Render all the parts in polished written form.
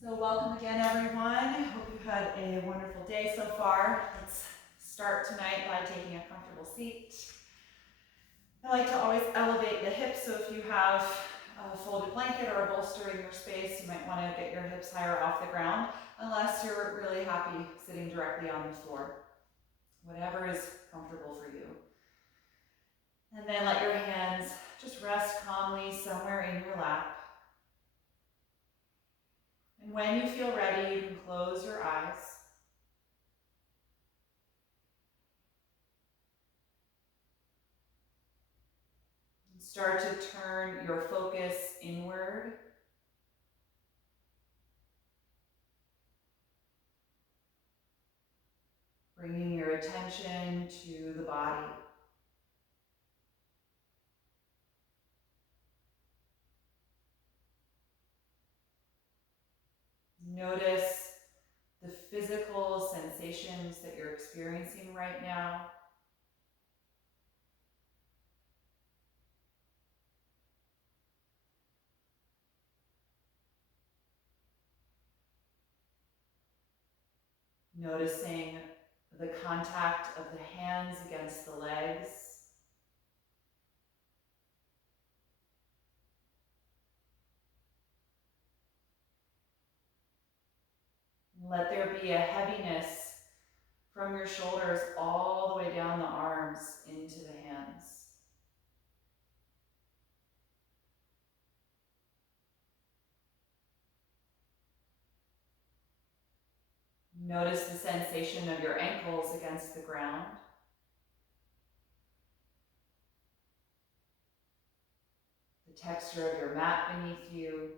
So welcome again, everyone. Hope you had a wonderful day so far. Let's start tonight by taking a comfortable seat. I like to always elevate the hips, so if you have a folded blanket or a bolster in your space, you might want to get your hips higher off the ground, unless you're really happy sitting directly on the floor. Whatever is comfortable for you. And then let your hands just rest calmly somewhere in your lap. And when you feel ready, you can close your eyes. And start to turn your focus inward. Bringing your attention to the body. Notice the physical sensations that you're experiencing right now. Noticing the contact of the hands against the legs. Let there be a heaviness from your shoulders all the way down the arms into the hands. Notice the sensation of your ankles against the ground. The texture of your mat beneath you.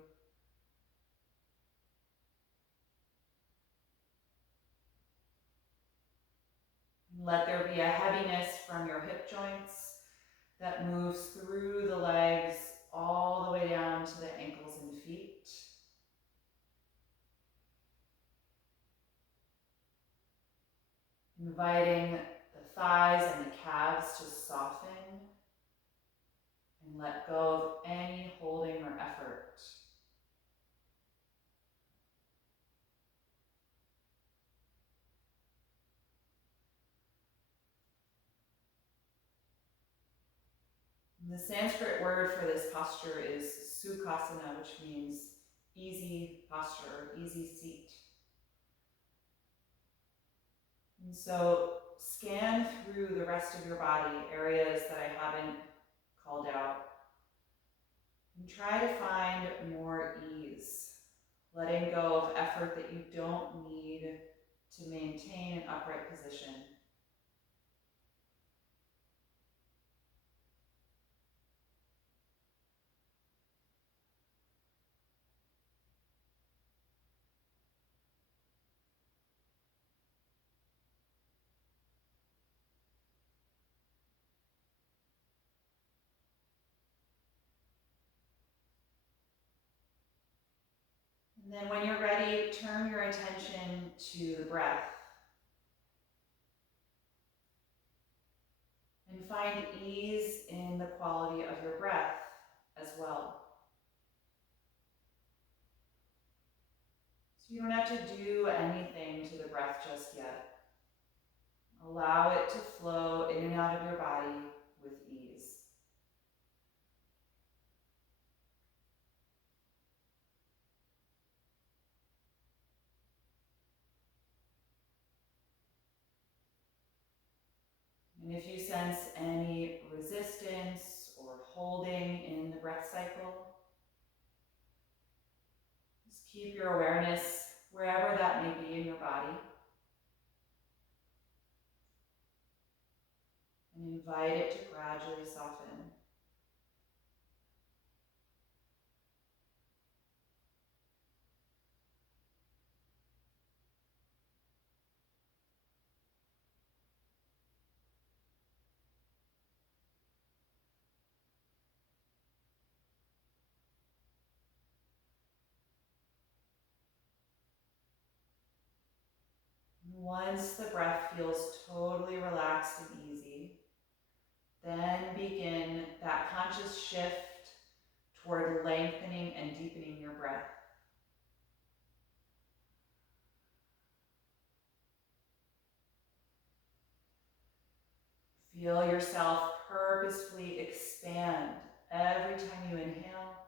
Let there be a heaviness from your hip joints that moves through the legs all the way down to the ankles and feet. Inviting the thighs and the calves to soften and let go of any holding or effort. And the Sanskrit word for this posture is Sukhasana, which means easy posture, easy seat. And so scan through the rest of your body, areas that I haven't called out, and try to find more ease, letting go of effort that you don't need to maintain an upright position. And then when you're ready, turn your attention to the breath. And find ease in the quality of your breath as well. So you don't have to do anything to the breath just yet. Allow it to flow in and out of your body with ease. And if you sense any resistance or holding in the breath cycle, just keep your awareness wherever that may be in your body. And invite it to gradually soften. Once the breath feels totally relaxed and easy, then begin that conscious shift toward lengthening and deepening your breath. Feel yourself purposefully expand every time you inhale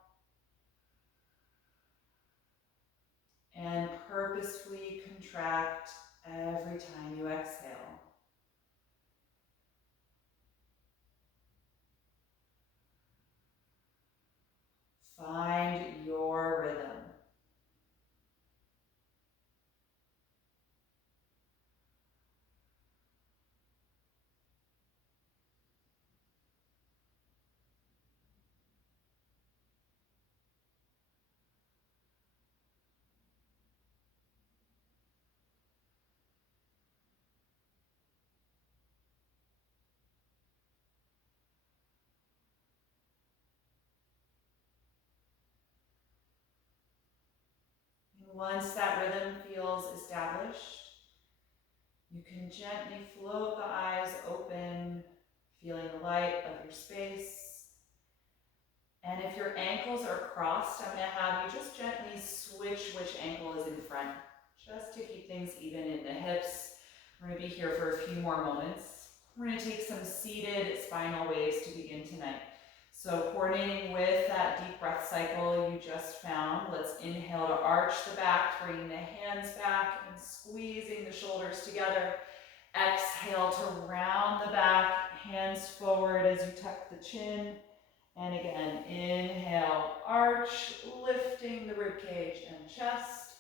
and purposefully contract every time you exhale. Find your rhythm. And once that rhythm feels established, you can gently float the eyes open, feeling the light of your space. And if your ankles are crossed, I'm going to have you just gently switch which ankle is in front, just to keep things even in the hips. We're going to be here for a few more moments. We're going to take some seated spinal waves to begin tonight. So coordinating with that deep breath cycle you just found, let's inhale to arch the back, bringing the hands back and squeezing the shoulders together. Exhale to round the back, hands forward as you tuck the chin. And again, inhale, arch, lifting the ribcage and chest.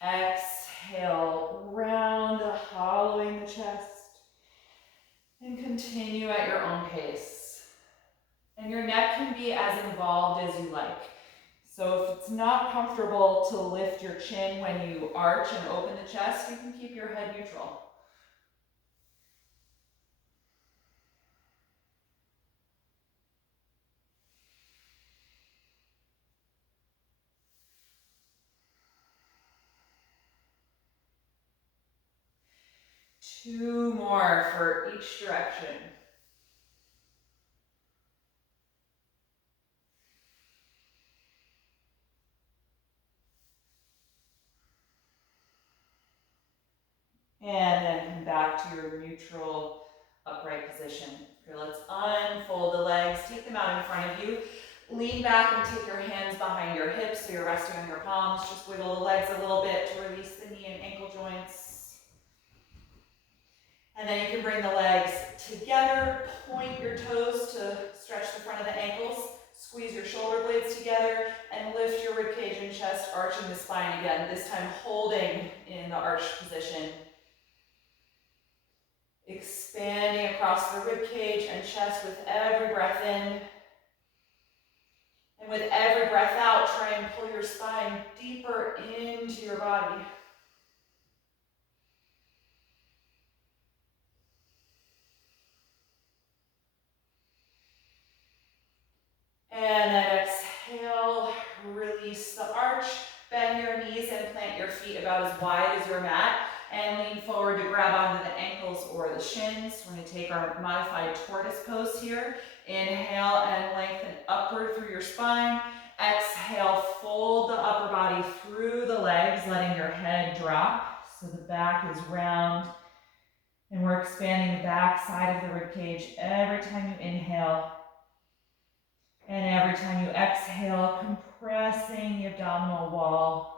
Exhale, round, hollowing the chest. And continue at your own pace. And your neck can be as involved as you like. So if it's not comfortable to lift your chin when you arch and open the chest, you can keep your head neutral. Two more for each direction. And then come back to your neutral upright position. Okay, let's unfold the legs, take them out in front of you. Lean back and take your hands behind your hips so you're resting on your palms. Just wiggle the legs a little bit to release the knee and ankle joints. And then you can bring the legs together, point your toes to stretch the front of the ankles, squeeze your shoulder blades together, and lift your ribcage and chest, arching the spine again, this time holding in the arched position. Expanding across the ribcage and chest with every breath in. And with every breath out, try and pull your spine deeper into your body. And then exhale, release the arch, bend your knees and plant your feet about as wide as your mat. And lean forward to grab onto the ankles or the shins. We're going to take our modified tortoise pose here. Inhale and lengthen upward through your spine. Exhale, fold the upper body through the legs, letting your head drop so the back is round. And we're expanding the back side of the ribcage every time you inhale. And every time you exhale, compressing the abdominal wall.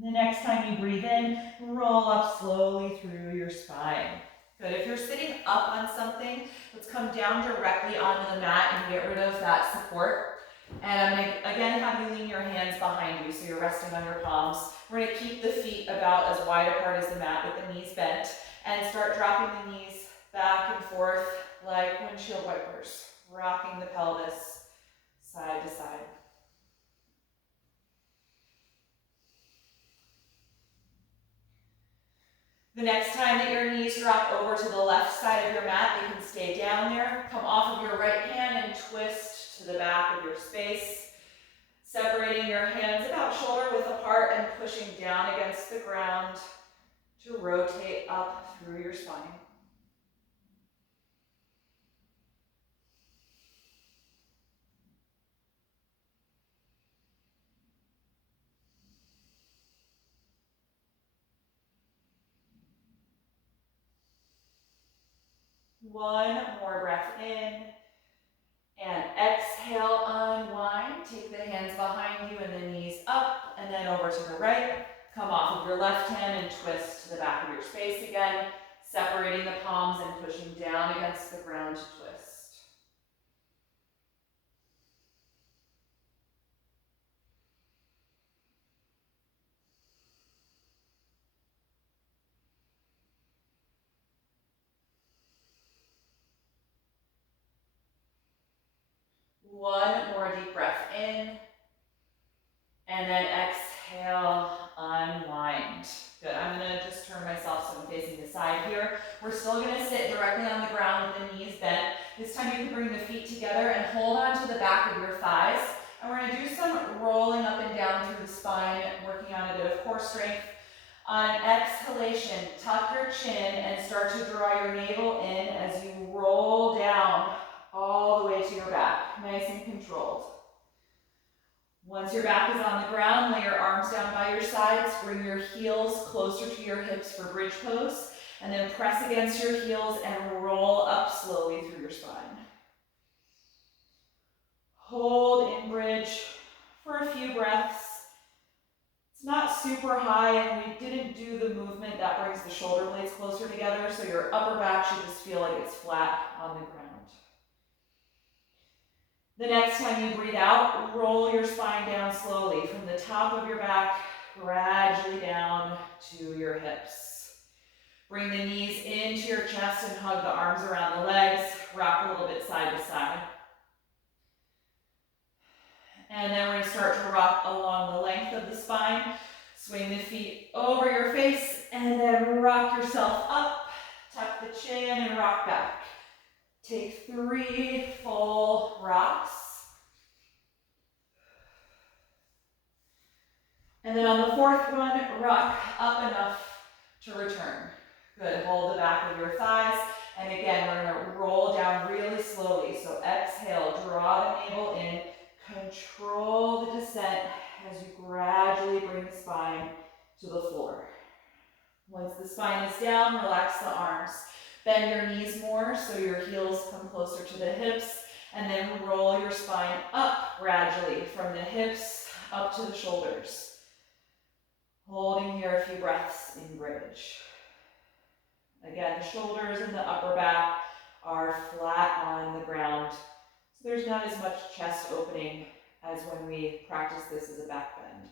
The next time you breathe in, roll up slowly through your spine. Good. If you're sitting up on something, let's come down directly onto the mat and get rid of that support. And I'm going to again have you lean your hands behind you so you're resting on your palms. We're going to keep the feet about as wide apart as the mat with the knees bent and start dropping the knees back and forth like windshield wipers, rocking the pelvis side to side. The next time that your knees drop over to the left side of your mat, they can stay down there. Come off of your right hand and twist to the back of your space. Separating your hands about shoulder width apart and pushing down against the ground to rotate up through your spine. One more breath in. And exhale, unwind. Take the hands behind you and the knees up and then over to the right. Come off of your left hand and twist to the back of your space again, separating the palms and pushing down against the ground to twist. One more deep breath in. And then exhale, unwind. Good, I'm gonna just turn myself so I'm facing the side here. We're still gonna sit directly on the ground with the knees bent. This time you can bring the feet together and hold on to the back of your thighs. And we're gonna do some rolling up and down through the spine, working on a bit of core strength. On exhalation, tuck your chin and start to draw your navel in as you roll down all the way to your back, nice and controlled. Once your back is on the ground, lay your arms down by your sides, bring your heels closer to your hips for bridge pose, and then press against your heels and roll up slowly through your spine. Hold in bridge for a few breaths. It's not super high, and we didn't do the movement that brings the shoulder blades closer together, so your upper back should just feel like it's flat on the ground. The next time you breathe out, roll your spine down slowly from the top of your back, gradually down to your hips. Bring the knees into your chest and hug the arms around the legs. Rock a little bit side to side. And then we're going to start to rock along the length of the spine. Swing the feet over your face and then rock yourself up. Tuck the chin and rock back. Take 3 full rocks. And then on the 4th one, rock up enough to return. Good, hold the back of your thighs. And again, we're gonna roll down really slowly. So exhale, draw the navel in, control the descent as you gradually bring the spine to the floor. Once the spine is down, relax the arms. Bend your knees more so your heels come closer to the hips, and then roll your spine up gradually from the hips up to the shoulders. Holding here a few breaths in bridge. Again, the shoulders and the upper back are flat on the ground, so there's not as much chest opening as when we practice this as a back bend.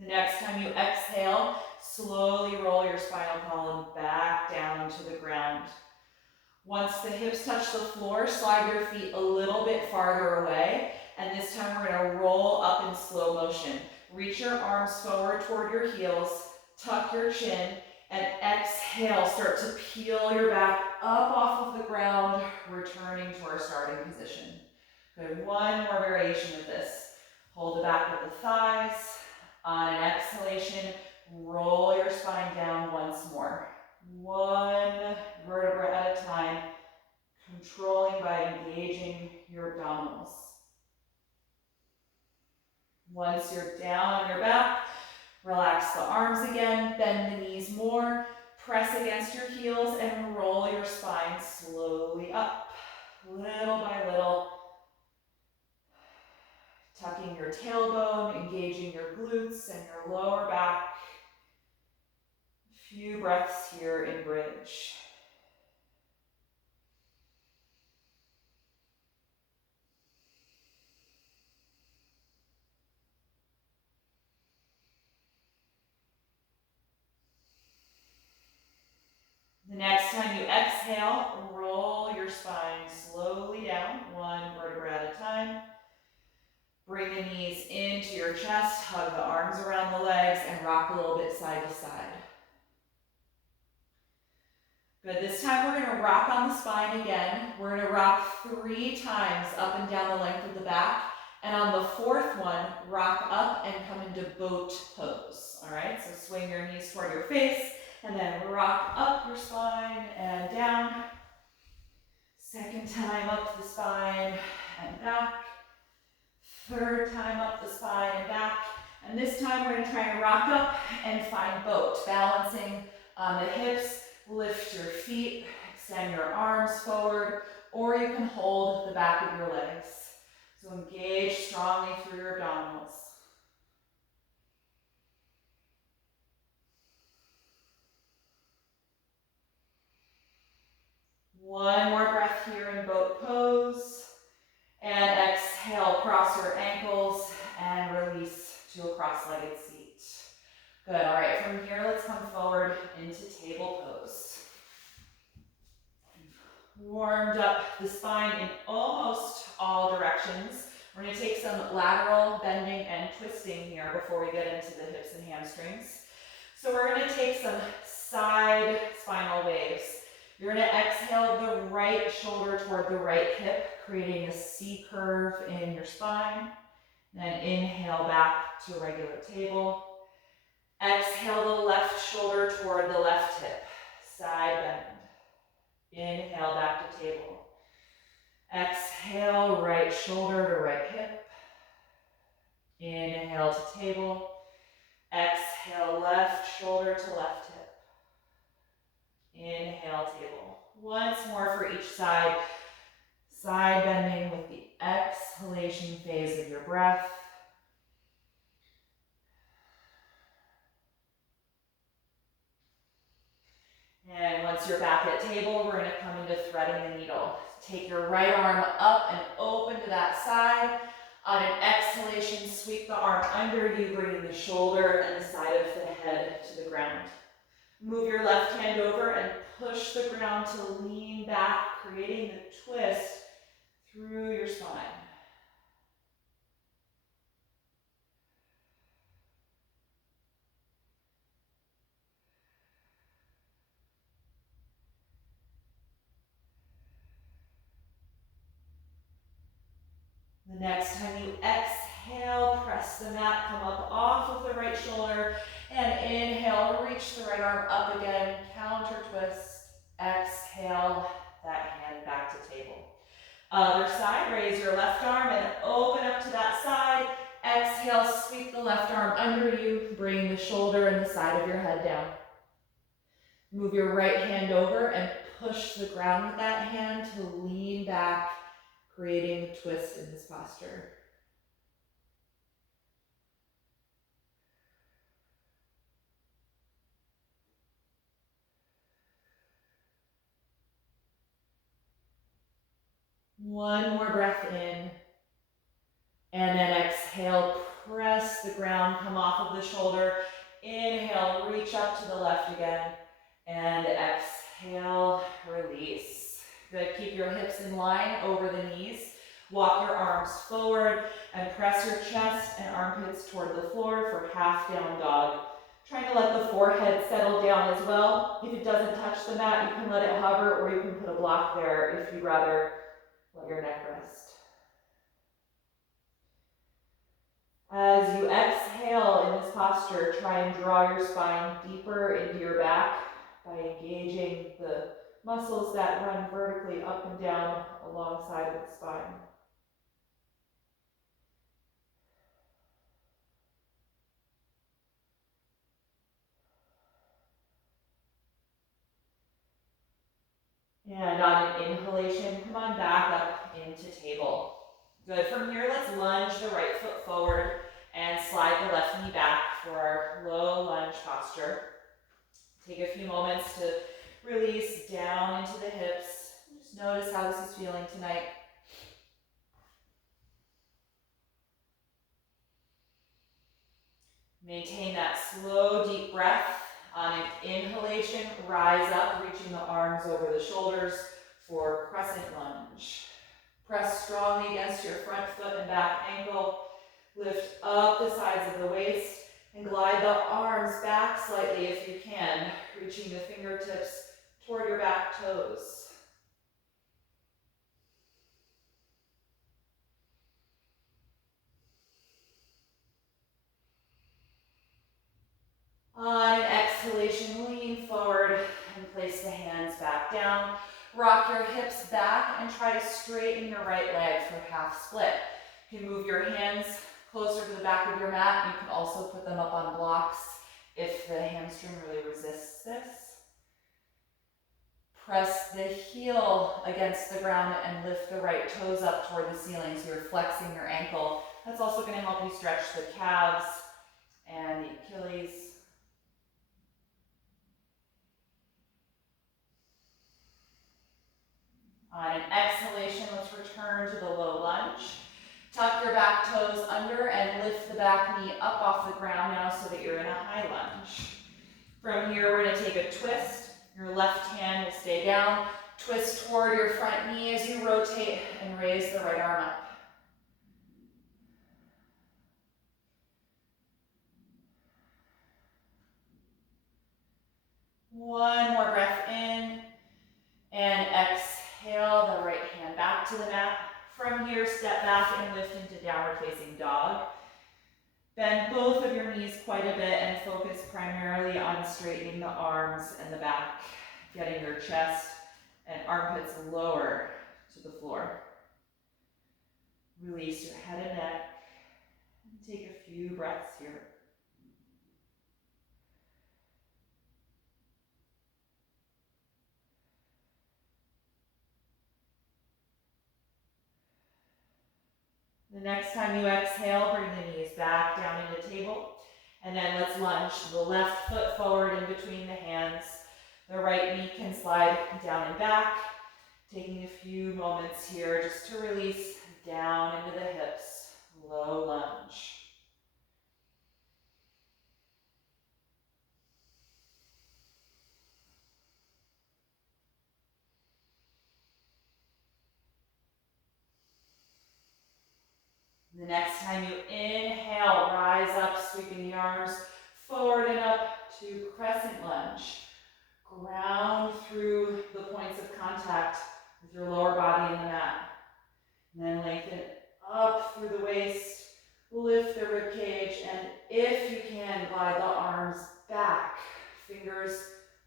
The next time you exhale, slowly roll your spinal column back down to the ground. Once the hips touch the floor, slide your feet a little bit farther away, and this time we're going to roll up in slow motion. Reach your arms forward toward your heels, tuck your chin, and exhale, start to peel your back up off of the ground, returning to our starting position. Good, one more variation of this. Hold the back of the thighs. On an exhalation, roll your spine down once more. One vertebra at a time, controlling by engaging your abdominals. Once you're down on your back, relax the arms again, bend the knees more, press against your heels, and roll your spine slowly up, little by little. Tucking your tailbone, engaging your glutes and your lower back. A few breaths here in bridge. The next time you exhale, roll your spine slowly down, one vertebra at a time. Bring the knees into your chest, hug the arms around the legs, and rock a little bit side to side. Good, this time we're going to rock on the spine again. We're going to rock 3 times up and down the length of the back. And on the 4th one, rock up and come into boat pose. All right, so swing your knees toward your face, and then rock up your spine and down. Second time up the spine and back. Third time up the spine and back. And this time we're going to try and rock up and find boat. Balancing on the hips, lift your feet, extend your arms forward, or you can hold the back of your legs. So engage strongly through your abdominals. One more breath here in boat pose. And exhale, cross your ankles and release to a cross-legged seat. Good, all right, from here, let's come forward into table pose. Warmed up the spine in almost all directions. We're gonna take some lateral bending and twisting here before we get into the hips and hamstrings. So we're gonna take some side spinal waves. You're gonna exhale the right shoulder toward the right hip, creating a C curve in your spine. Then inhale back to regular table. Exhale the left shoulder toward the left hip, side bend. Inhale back to table. Exhale right shoulder to right hip. Inhale to table. Exhale left shoulder to left hip. Inhale table. Once more for each side. Side bending with the exhalation phase of your breath. And once you're back at table, we're going to come into threading the needle. Take your right arm up and open to that side. On an exhalation, sweep the arm under you, bringing the shoulder and the side of the head to the ground. Move your left hand over and push the ground to lean back, creating the twist through your spine. The next time you exhale, press the mat, come up off of the right shoulder, and inhale, reach the right arm up again, counter twist, exhale, that hand back to table. Other side, raise your left arm and open up to that side. Exhale, sweep the left arm under you, bring the shoulder and the side of your head down. Move your right hand over and push the ground with that hand to lean back, creating a twist in this posture. One more breath in, and then exhale, press the ground, come off of the shoulder. Inhale, reach up to the left again, and exhale, release. Good, keep your hips in line over the knees. Walk your arms forward and press your chest and armpits toward the floor for half down dog. Trying to let the forehead settle down as well. If it doesn't touch the mat, you can let it hover, or you can put a block there if you'd rather let your neck rest. As you exhale in this posture, try and draw your spine deeper into your back by engaging the muscles that run vertically up and down alongside of the spine. And on an inhalation, come on back up into table. Good, from here let's lunge the right foot forward and slide the left knee back for our low lunge posture. Take a few moments to release down into the hips. Just notice how this is feeling tonight. Maintain that slow, deep breath. On an inhalation, rise up, reaching the arms over the shoulders for Crescent Lunge. Press strongly against your front foot and back ankle. Lift up the sides of the waist and glide the arms back slightly if you can, reaching the fingertips toward your back toes. On an exhalation, lean forward and place the hands back down. Rock your hips back and try to straighten your right leg for half split. You can move your hands closer to the back of your mat. You can also put them up on blocks if the hamstring really resists this. Press the heel against the ground and lift the right toes up toward the ceiling so you're flexing your ankle. That's also going to help you stretch the calves and the Achilles. On an exhalation, let's return to the low lunge. Tuck your back toes under and lift the back knee up off the ground now so that you're in a high lunge. From here, we're going to take a twist. Your left hand will stay down. Twist toward your front knee as you rotate and raise the right arm up. One more breath in and exhale the right hand back to the mat. From here, step back and lift into downward facing dog. Bend both of your knees quite a bit and focus primarily on straightening the arms and the back, getting your chest and armpits lower to the floor. Release your head and neck and take a few breaths here. The next time you exhale, bring the knees back down into table. And then let's lunge the left foot forward in between the hands. The right knee can slide down and back. Taking a few moments here just to release down into the hips. Low lunge. The next time you inhale, rise up, sweeping the arms forward and up to Crescent Lunge. Ground through the points of contact with your lower body in the mat. And then lengthen up through the waist, lift the rib cage, and if you can, glide the arms back, fingers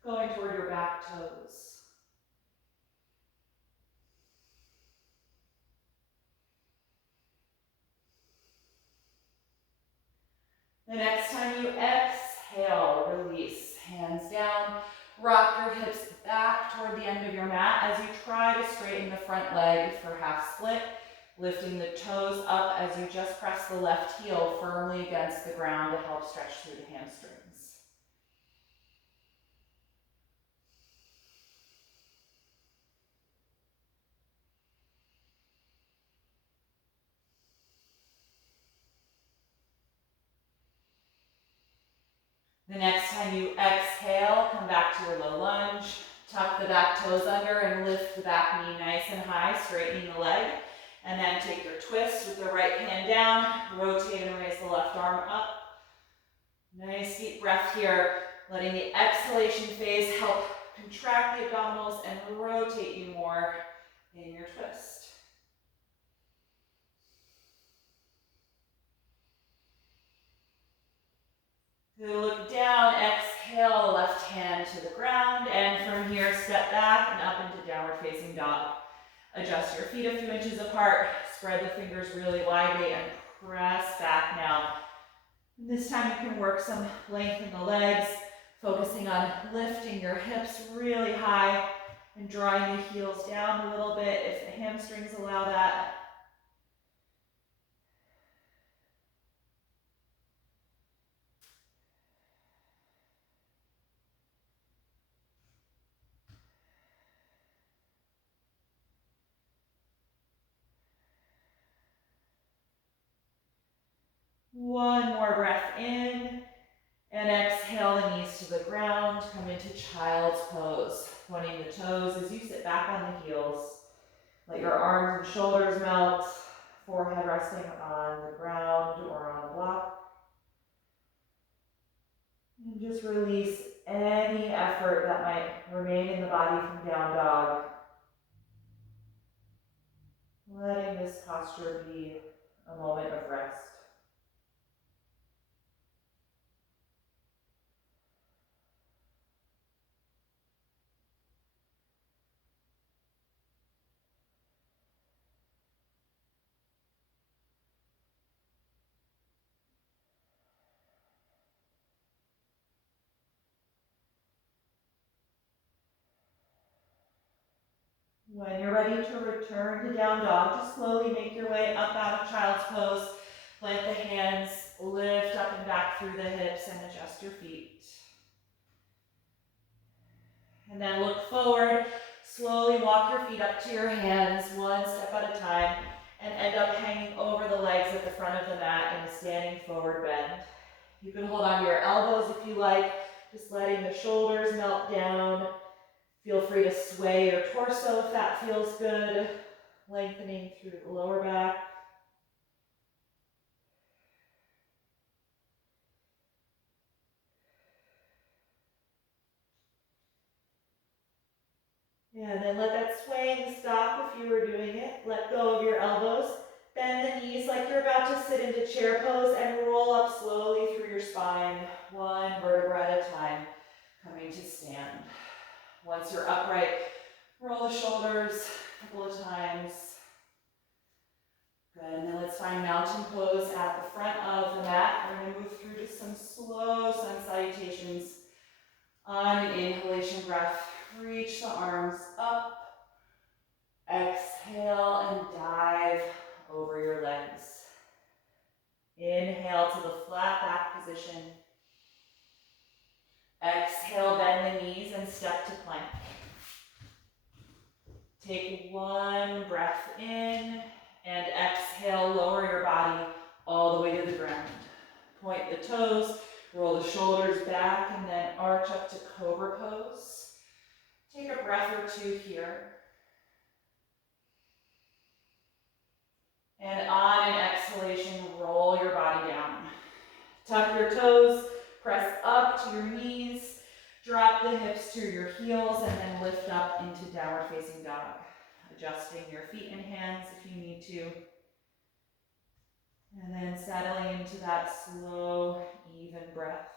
going toward your back toes. The next time you exhale, release, hands down, rock your hips back toward the end of your mat as you try to straighten the front leg for half split, lifting the toes up as you just press the left heel firmly against the ground to help stretch through the hamstrings. The next time you exhale, come back to your low lunge. Tuck the back toes under and lift the back knee nice and high, straightening the leg. And then take your twist with the right hand down, rotate and raise the left arm up. Nice deep breath here, letting the exhalation phase help contract the abdominals and rotate you more in your twist. Good, look down, exhale, left hand to the ground, and from here, step back and up into downward facing dog. Adjust your feet a few inches apart, spread the fingers really widely, and press back now. This time you can work some length in the legs, focusing on lifting your hips really high and drawing the heels down a little bit if the hamstrings allow that. One more breath in, and exhale the knees to the ground. Come into child's pose, pointing the toes as you sit back on the heels. Let your arms and shoulders melt, forehead resting on the ground or on a block. And just release any effort that might remain in the body from down dog. Letting this posture be a moment of rest. When you're ready to return to down dog, just slowly make your way up out of child's pose. Plant the hands, lift up and back through the hips, and adjust your feet. And then look forward. Slowly walk your feet up to your hands, one step at a time, and end up hanging over the legs at the front of the mat in a standing forward bend. You can hold on to your elbows if you like, just letting the shoulders melt down. Feel free to sway your torso if that feels good, lengthening through the lower back. And then let that swaying stop if you were doing it. Let go of your elbows. Bend the knees like you're about to sit into chair pose and roll up slowly through your spine, one vertebra at a time, coming to stand. Once you're upright, roll the shoulders a couple of times. Good, and then let's find mountain pose at the front of the mat. We're going to move through to some slow sun salutations. On an inhalation breath, reach the arms up. Exhale and dive over your legs. Inhale to the flat back position. Exhale, bend the knees and step to plank. Take one breath in and exhale, lower your body all the way to the ground. Point the toes, roll the shoulders back, and then arch up to cobra pose. Take a breath or two here. And on an exhalation, roll your body down. Tuck your toes, press up to your knees, drop the hips to your heels, and then lift up into downward facing dog. Adjusting your feet and hands if you need to. And then settling into that slow, even breath.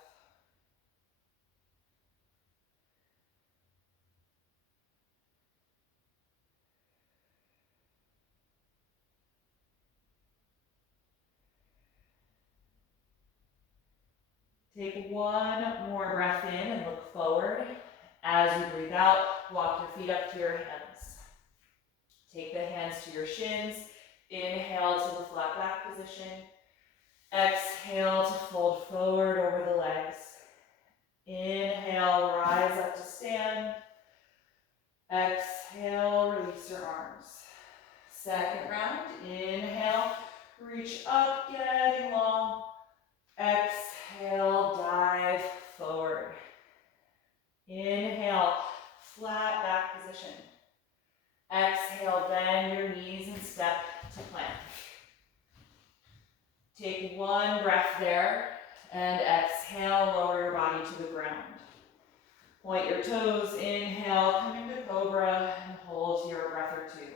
Take one more breath in and look forward. As you breathe out, walk your feet up to your hands. Take the hands to your shins. Inhale to the flat back position. Exhale to fold forward over the legs. Inhale, rise up to stand. Exhale, release your arms. Second round, inhale, reach up, getting long. Exhale, dive forward. Inhale, flat back position. Exhale, bend your knees and step to plank. Take one breath there and exhale, lower your body to the ground. Point your toes, inhale, come into cobra and hold here a breath or two.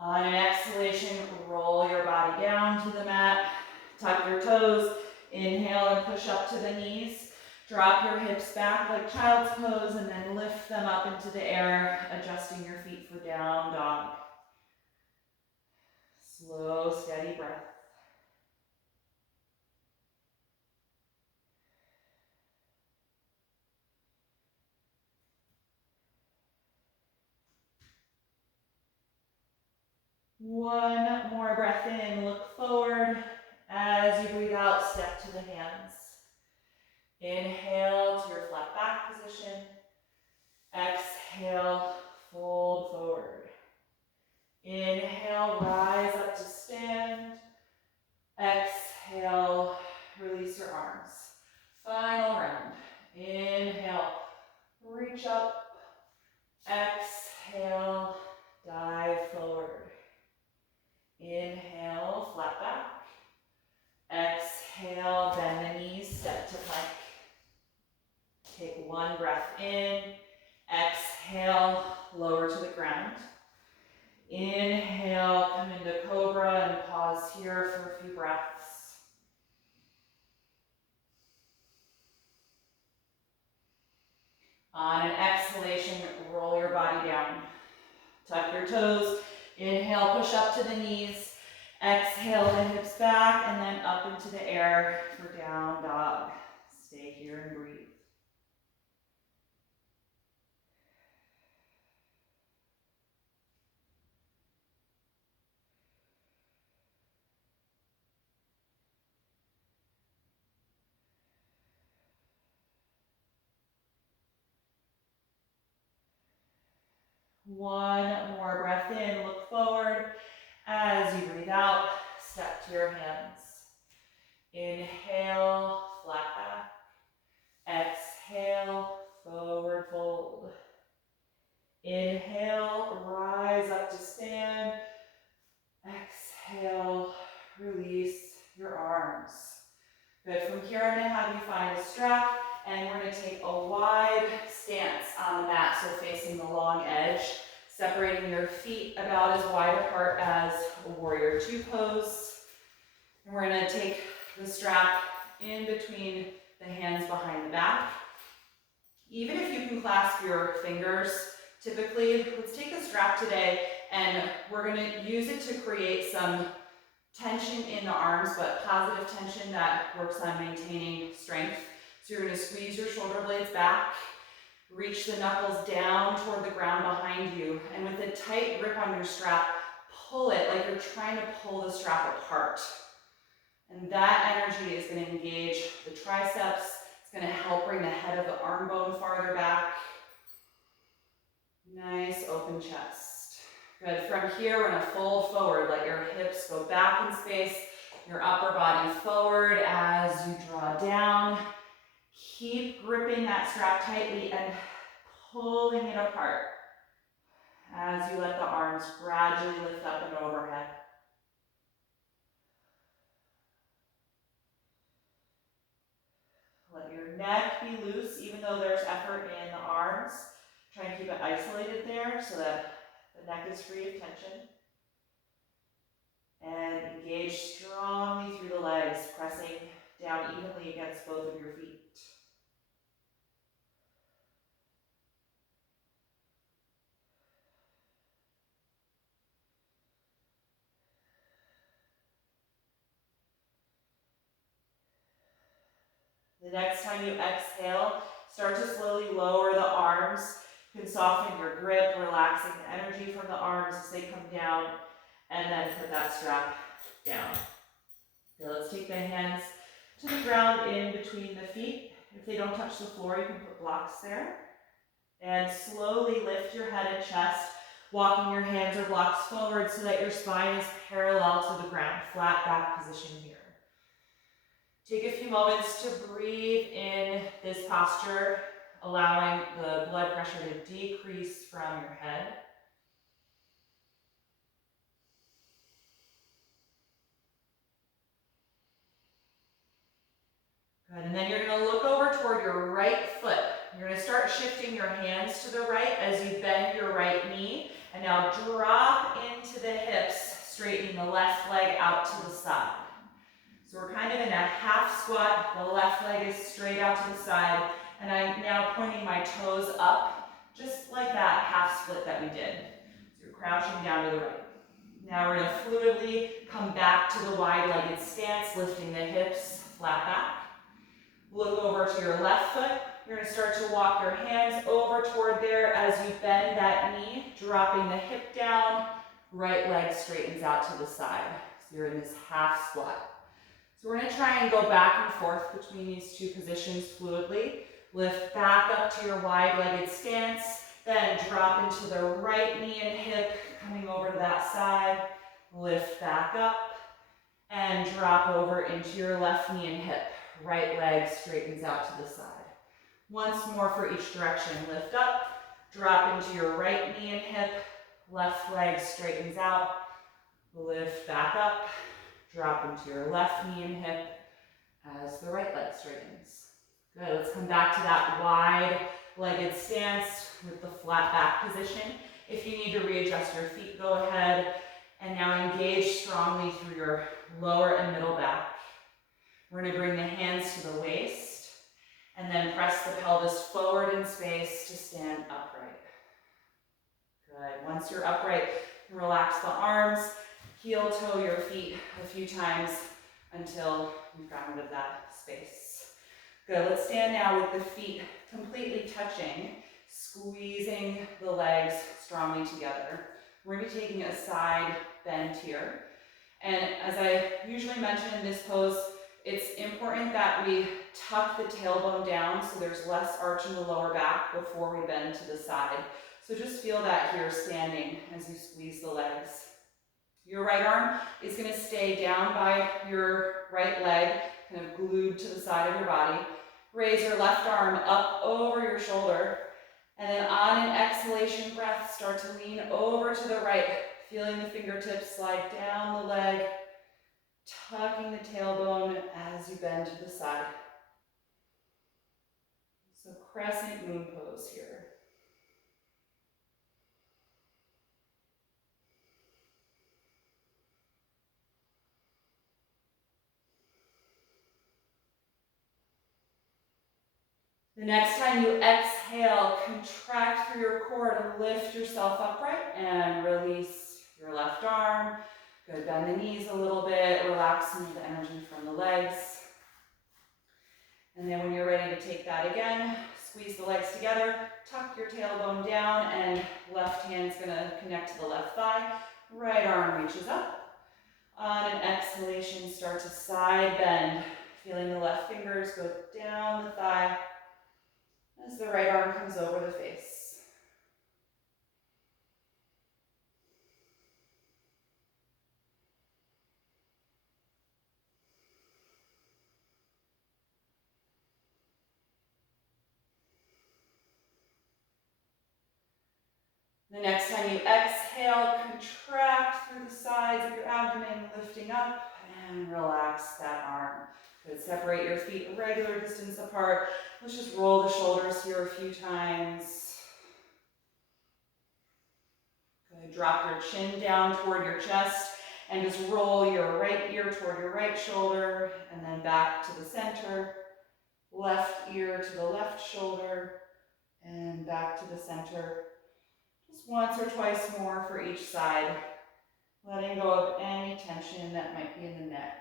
On an exhalation, roll your body down to the mat. Tuck your toes, inhale and push up to the knees. Drop your hips back like child's pose and then lift them up into the air, adjusting your feet for down dog. Slow, steady breath. One more breath in, look forward. As you breathe out, step to the hands. Inhale to your flat back position. Exhale, fold forward. Inhale, rise up to stand. Exhale, release your arms. Final round. Inhale, reach up. Exhale, dive forward. Inhale, flat back. Exhale, bend the knees, step to plank. Take one breath in. Exhale, lower to the ground. Inhale, come into cobra and pause here for a few breaths. On an exhalation, roll your body down. Tuck your toes. Inhale, push up to the knees. Exhale, the hips back and then up into the air for down dog. Stay here and breathe. One more breath in, look forward. As you breathe out, step to your hands. Inhale, flat back. Exhale, forward fold. Inhale, rise up to stand. Exhale, release your arms. Good, from here I'm gonna have you find a strap and we're gonna take a wide stance on the mat, so facing the long edge, separating your feet about as wide apart as a warrior two pose. And we're gonna take the strap in between the hands behind the back. Even if you can clasp your fingers, typically, let's take the strap today and we're gonna use it to create some tension in the arms, but positive tension that works on maintaining strength. So you're gonna squeeze your shoulder blades back, reach the knuckles down toward the ground behind you, and with a tight grip on your strap, pull it like you're trying to pull the strap apart. And that energy is gonna engage the triceps. It's gonna help bring the head of the arm bone farther back. Nice open chest. Good, from here we're gonna fold forward, let your hips go back in space, your upper body forward as you draw down. Keep gripping that strap tightly and pulling it apart as you let the arms gradually lift up and overhead. Let your neck be loose, even though there's effort in the arms. Try and keep it isolated there so that the neck is free of tension. And engage strongly through the legs, pressing down evenly against both of your feet. The next time you exhale, start to slowly lower the arms. You can soften your grip, relaxing the energy from the arms as they come down, and then put that strap down. Okay, let's take the hands to the ground in between the feet. If they don't touch the floor, you can put blocks there. And slowly lift your head and chest, walking your hands or blocks forward so that your spine is parallel to the ground, flat back position here. Take a few moments to breathe in this posture, allowing the blood pressure to decrease from your head. Good, and then you're going to look over toward your right foot. You're going to start shifting your hands to the right as you bend your right knee, and now drop into the hips, straightening the left leg out to the side. So we're kind of in a half squat, the left leg is straight out to the side, and I'm now pointing my toes up, just like that half split that we did. So you're crouching down to the right. Now we're going to fluidly come back to the wide-legged stance, lifting the hips flat back. Look over to your left foot. You're going to start to walk your hands over toward there as you bend that knee, dropping the hip down, right leg straightens out to the side. So you're in this half squat. So we're going to try and go back and forth between these two positions fluidly. Lift back up to your wide-legged stance, then drop into the right knee and hip, coming over to that side. Lift back up and drop over into your left knee and hip. Right leg straightens out to the side. Once more for each direction. Lift up, drop into your right knee and hip. Left leg straightens out. Lift back up. Drop into your left knee and hip as the right leg straightens. Good, let's come back to that wide-legged stance with the flat back position. If you need to readjust your feet, go ahead. And now engage strongly through your lower and middle back. We're going to bring the hands to the waist and then press the pelvis forward in space to stand upright. Good, once you're upright, relax the arms. Heel toe your feet a few times until you've gotten rid of that space. Good, let's stand now with the feet completely touching, squeezing the legs strongly together. We're going to be taking a side bend here. And as I usually mention in this pose, it's important that we tuck the tailbone down so there's less arch in the lower back before we bend to the side. So just feel that here standing as you squeeze the legs. Your right arm is going to stay down by your right leg, kind of glued to the side of your body. Raise your left arm up over your shoulder. And then on an exhalation breath, start to lean over to the right, feeling the fingertips slide down the leg, tucking the tailbone as you bend to the side. So Crescent Moon Pose here. The next time you exhale, contract through your core to lift yourself upright and release your left arm. Good, bend the knees a little bit, relax some of the energy from the legs. And then when you're ready to take that again, squeeze the legs together, tuck your tailbone down, and left hand's gonna connect to the left thigh. Right arm reaches up. On an exhalation, start to side bend, feeling the left fingers go down the thigh as the right arm comes over the face. The next time you exhale, contract through the sides of your abdomen, lifting up, and relax that arm. Good, separate your feet a regular distance apart. Let's just roll the shoulders here a few times. Good, drop your chin down toward your chest and just roll your right ear toward your right shoulder and then back to the center. Left ear to the left shoulder and back to the center. Just once or twice more for each side, letting go of any tension that might be in the neck.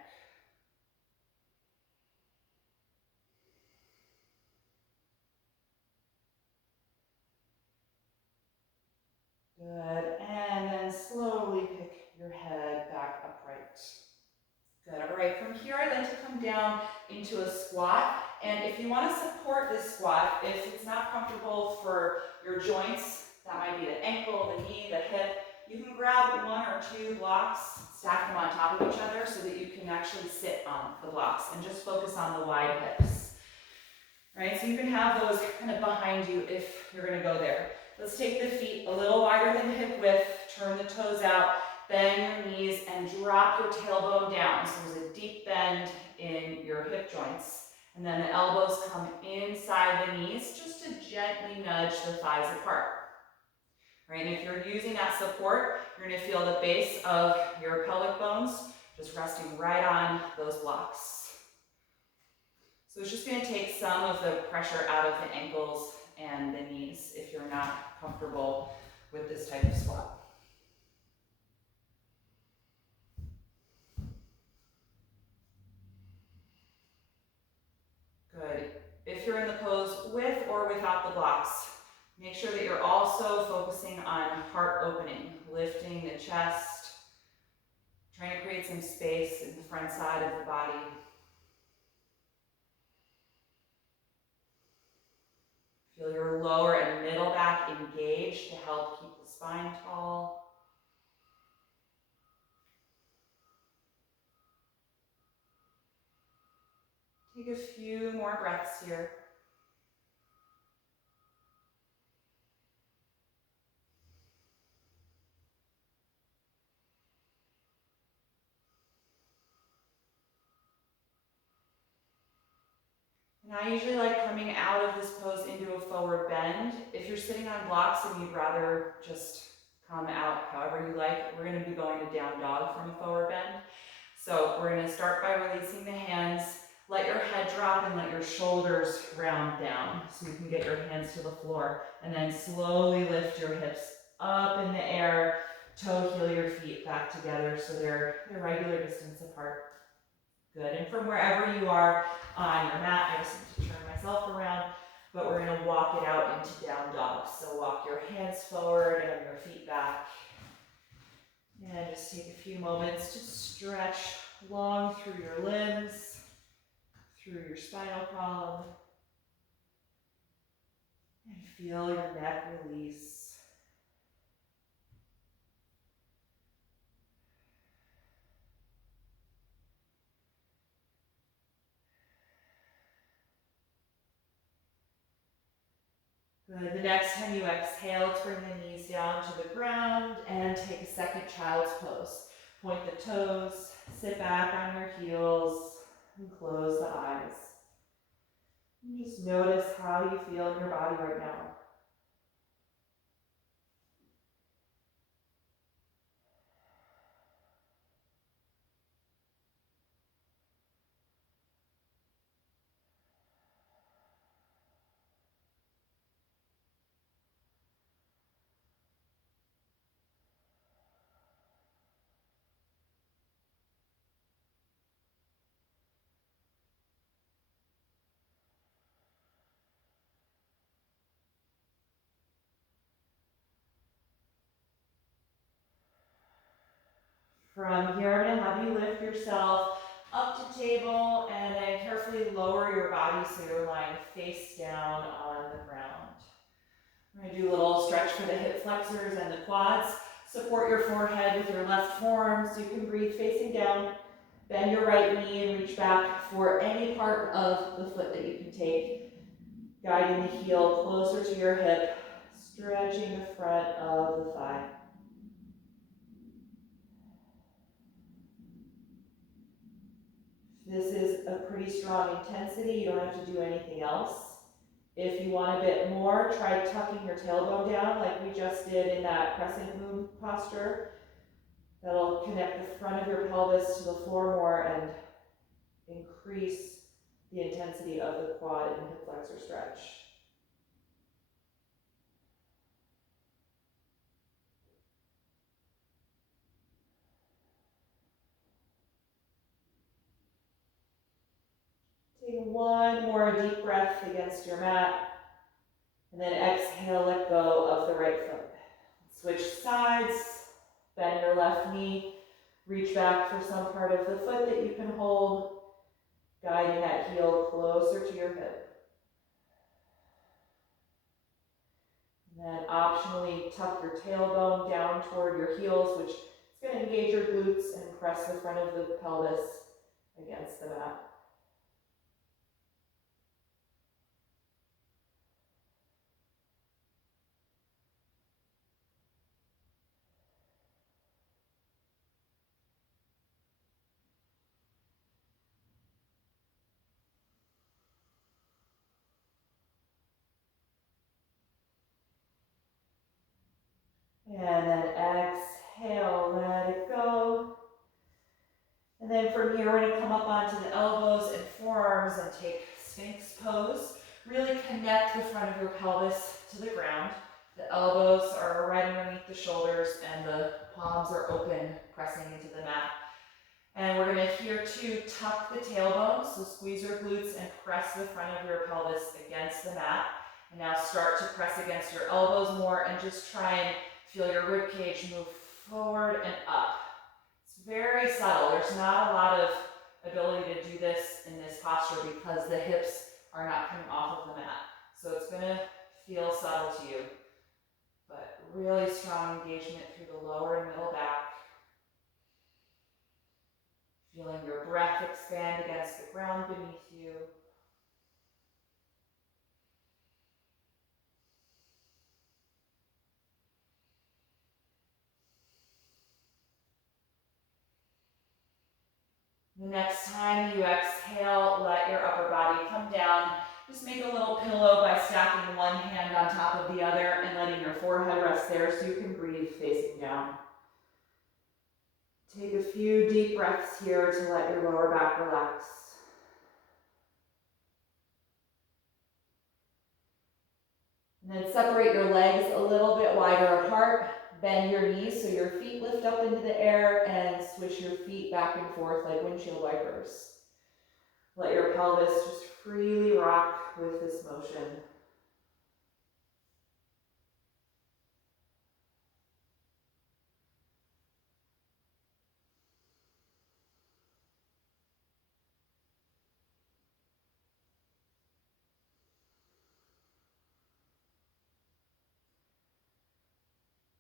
Good, and then slowly pick your head back upright. Good, all right, from here I'd like to come down into a squat. And if you want to support this squat, if it's not comfortable for your joints, that might be the ankle, the knee, the hip, you can grab one or two blocks, stack them on top of each other so that you can actually sit on the blocks and just focus on the wide hips. Right, so you can have those kind of behind you if you're going to go there. Let's take the feet a little wider than hip width, turn the toes out, bend your knees, and drop your tailbone down. So there's a deep bend in your hip joints. And then the elbows come inside the knees just to gently nudge the thighs apart. Right, and if you're using that support, you're going to feel the base of your pelvic bones just resting right on those blocks. So it's just going to take some of the pressure out of the ankles and the knees if you're not comfortable with this type of squat. Good. If you're in the pose with or without the blocks, make sure that you're also focusing on heart opening, lifting the chest, trying to create some space in the front side of the body. Feel your lower and middle back engaged to help keep the spine tall. Take a few more breaths here. And I usually like coming out of this pose into a forward bend. If you're sitting on blocks and you'd rather just come out however you like, we're going to be going to down dog from a forward bend. So we're going to start by releasing the hands. Let your head drop and let your shoulders round down so you can get your hands to the floor. And then slowly lift your hips up in the air, toe heel your feet back together so they're regular distance apart. Good, and from wherever you are on your mat, I just need to turn myself around, but we're going to walk it out into down dog. So walk your hands forward and your feet back. And just take a few moments to stretch long through your limbs, through your spinal column, and feel your neck release. Good. The next time you exhale, let's bring the knees down to the ground and take a second child's pose. Point the toes, sit back on your heels, and close the eyes. And just notice how you feel in your body right now. From here, I'm going to have you lift yourself up to table and then carefully lower your body so you're lying face down on the ground. We're going to do a little stretch for the hip flexors and the quads. Support your forehead with your left forearm so you can breathe facing down. Bend your right knee and reach back for any part of the foot that you can take. Guiding the heel closer to your hip, stretching the front of the thigh. This is a pretty strong intensity. You don't have to do anything else. If you want a bit more, try tucking your tailbone down like we just did in that Crescent Lunge posture. That'll connect the front of your pelvis to the floor more and increase the intensity of the quad and hip flexor stretch. Take one more deep breath against your mat, and then exhale, let go of the right foot. Switch sides, bend your left knee, reach back for some part of the foot that you can hold, guiding that heel closer to your hip. And then optionally tuck your tailbone down toward your heels, which is going to engage your glutes and press the front of the pelvis against the mat. And then exhale, let it go. And then from here, we're going to come up onto the elbows and forearms and take Sphinx Pose. Really connect the front of your pelvis to the ground. The elbows are right underneath the shoulders and the palms are open, pressing into the mat. And we're going to here too tuck the tailbone, so squeeze your glutes and press the front of your pelvis against the mat. And now start to press against your elbows more and just try and feel your rib cage move forward and up. It's very subtle. There's not a lot of ability to do this in this posture because the hips are not coming off of the mat. So it's going to feel subtle to you, but really strong engagement through the lower and middle back. Feeling your breath expand against the ground beneath you. The next time you exhale, let your upper body come down. Just make a little pillow by stacking one hand on top of the other and letting your forehead rest there so you can breathe facing down. Take a few deep breaths here to let your lower back relax. And then separate your legs a little bit wider apart. Bend your knees so your feet lift up into the air and swish your feet back and forth like windshield wipers. Let your pelvis just freely rock with this motion.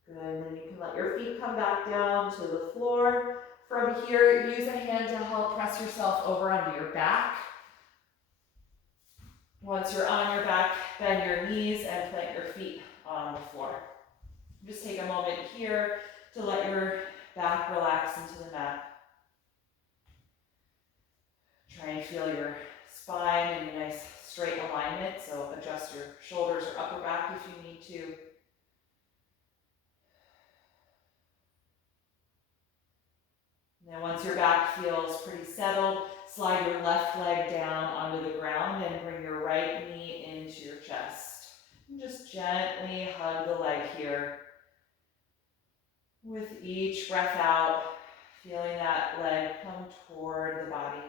Good, and then you can let your feet come back down to the floor. From here, use a hand to help press yourself over onto your back. Once you're on your back, bend your knees and plant your feet on the floor. Just take a moment here to let your back relax into the mat. Try and feel your spine in a nice straight alignment, so adjust your shoulders or upper back if you need to. And then once your back feels pretty settled, slide your left leg down onto the ground and bring your right knee into your chest. And just gently hug the leg here. With each breath out, feeling that leg come toward the body.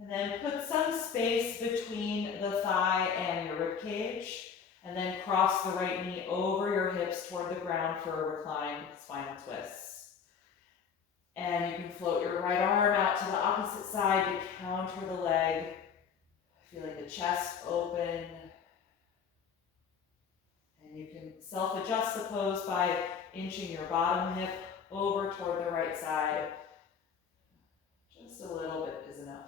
And then put some space between the thigh and your rib cage, and then cross the right knee over your hips toward the ground for a reclined spinal twist. And you can float your right arm out to the opposite side to counter the leg, feeling the chest open. And you can self-adjust the pose by inching your bottom hip over toward the right side. Just a little bit is enough.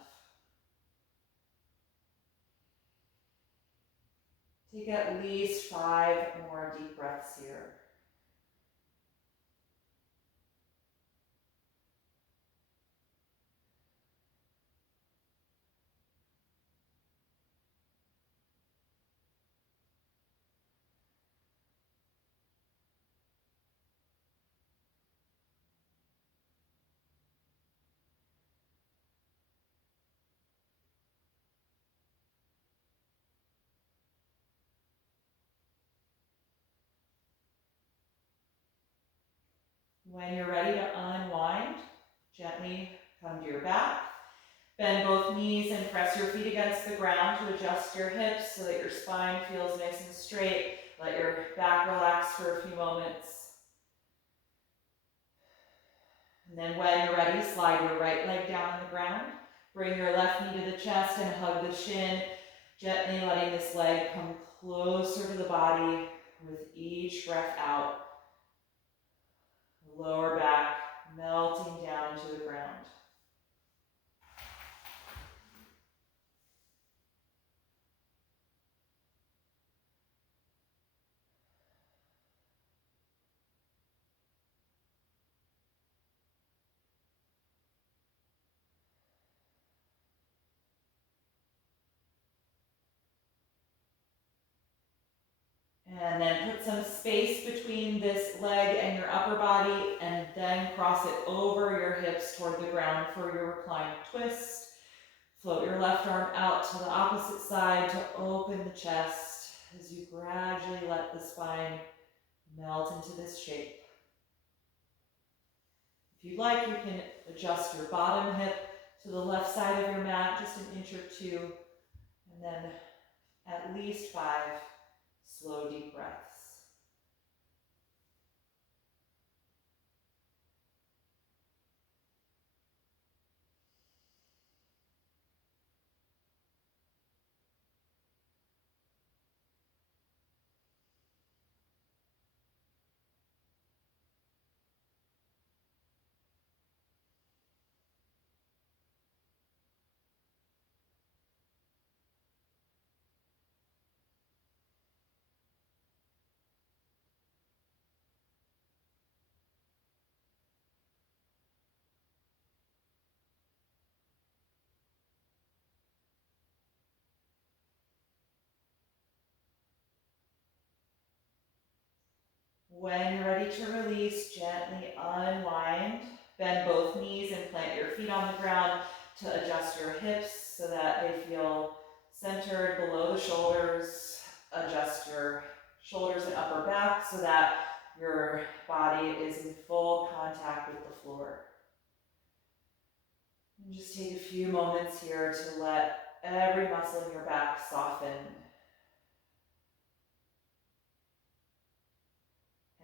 Take at least 5 more deep breaths here. When you're ready to unwind, gently come to your back. Bend both knees and press your feet against the ground to adjust your hips so that your spine feels nice and straight. Let your back relax for a few moments. And then when you're ready, slide your right leg down on the ground. Bring your left knee to the chest and hug the shin, gently letting this leg come closer to the body with each breath out. Lower back melting down to the ground. And then put some space between this leg and your upper body, and then cross it over your hips toward the ground for your reclined twist. Float your left arm out to the opposite side to open the chest as you gradually let the spine melt into this shape. If you'd like, you can adjust your bottom hip to the left side of your mat, just an inch or two, and then at least 5 slow, deep breaths. When you're ready to release, gently unwind. Bend both knees and plant your feet on the ground to adjust your hips so that they feel centered below the shoulders. Adjust your shoulders and upper back so that your body is in full contact with the floor. And just take a few moments here to let every muscle in your back soften.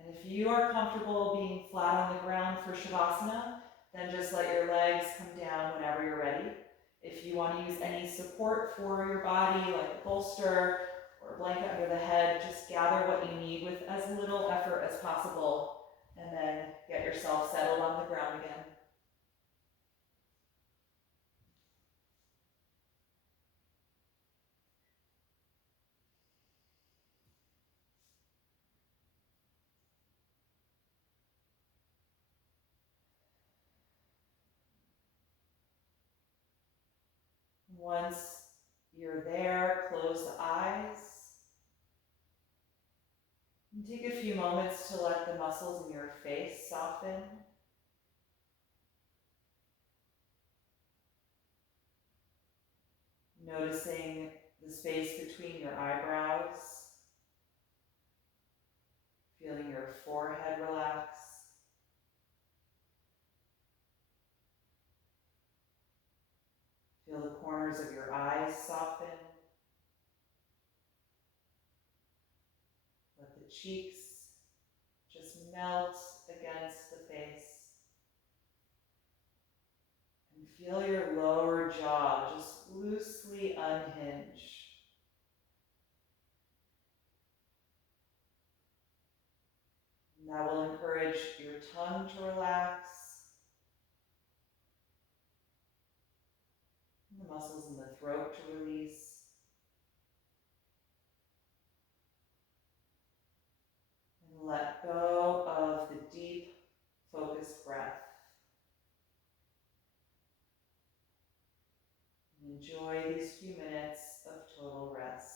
And if you are comfortable being flat on the ground for Shavasana, then just let your legs come down whenever you're ready. If you want to use any support for your body, like a bolster or a blanket under the head, just gather what you need with as little effort as possible, and then get yourself settled on the ground again. Once you're there, close the eyes. And take a few moments to let the muscles in your face soften. Noticing the space between your eyebrows. Feeling your forehead relax. Feel the corners of your eyes soften. Let the cheeks just melt against the face. And feel your lower jaw just loosely unhinge. And that will encourage your tongue to relax. And the muscles in the throat to release. And let go of the deep, focused breath. And enjoy these few minutes of total rest.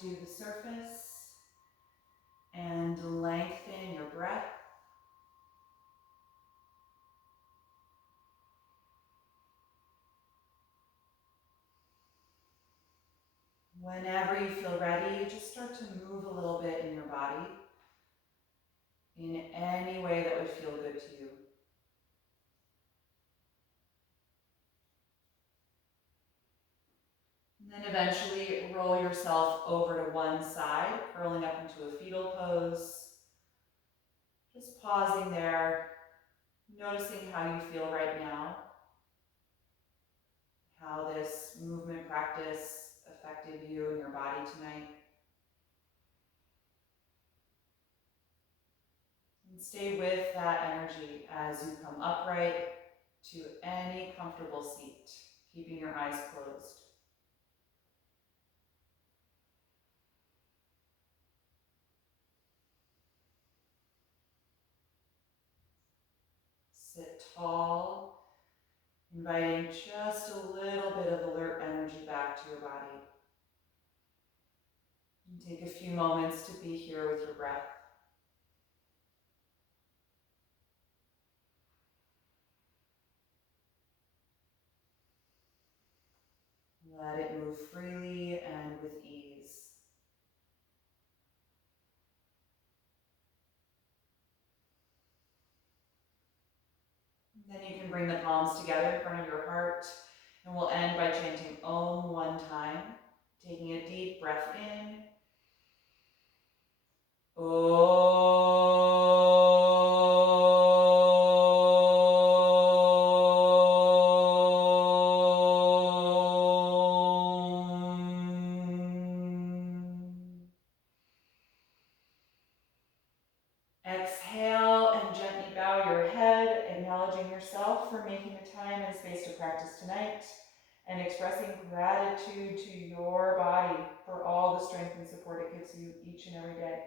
to the surface and lengthen your breath. Whenever you feel ready, just start to move a little bit in your body in any way that would feel good to you. And then eventually roll yourself over to one side, curling up into a fetal pose. Just pausing there, noticing how you feel right now, how this movement practice affected you and your body tonight. And stay with that energy as you come upright to any comfortable seat, keeping your eyes closed. Sit tall, inviting just a little bit of alert energy back to your body. And take a few moments to be here with your breath. Let it move freely and with ease. Then you can bring the palms together in front of your heart, and we'll end by chanting Om one time, taking a deep breath in. Exhale and gently bow your head, acknowledging yourself for making the time and space to practice tonight, and expressing gratitude to your body for all the strength and support it gives you each and every day.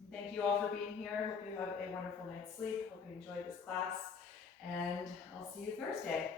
And thank you all for being here. Hope you have a wonderful night's sleep. Hope you enjoyed this class, and I'll see you Thursday.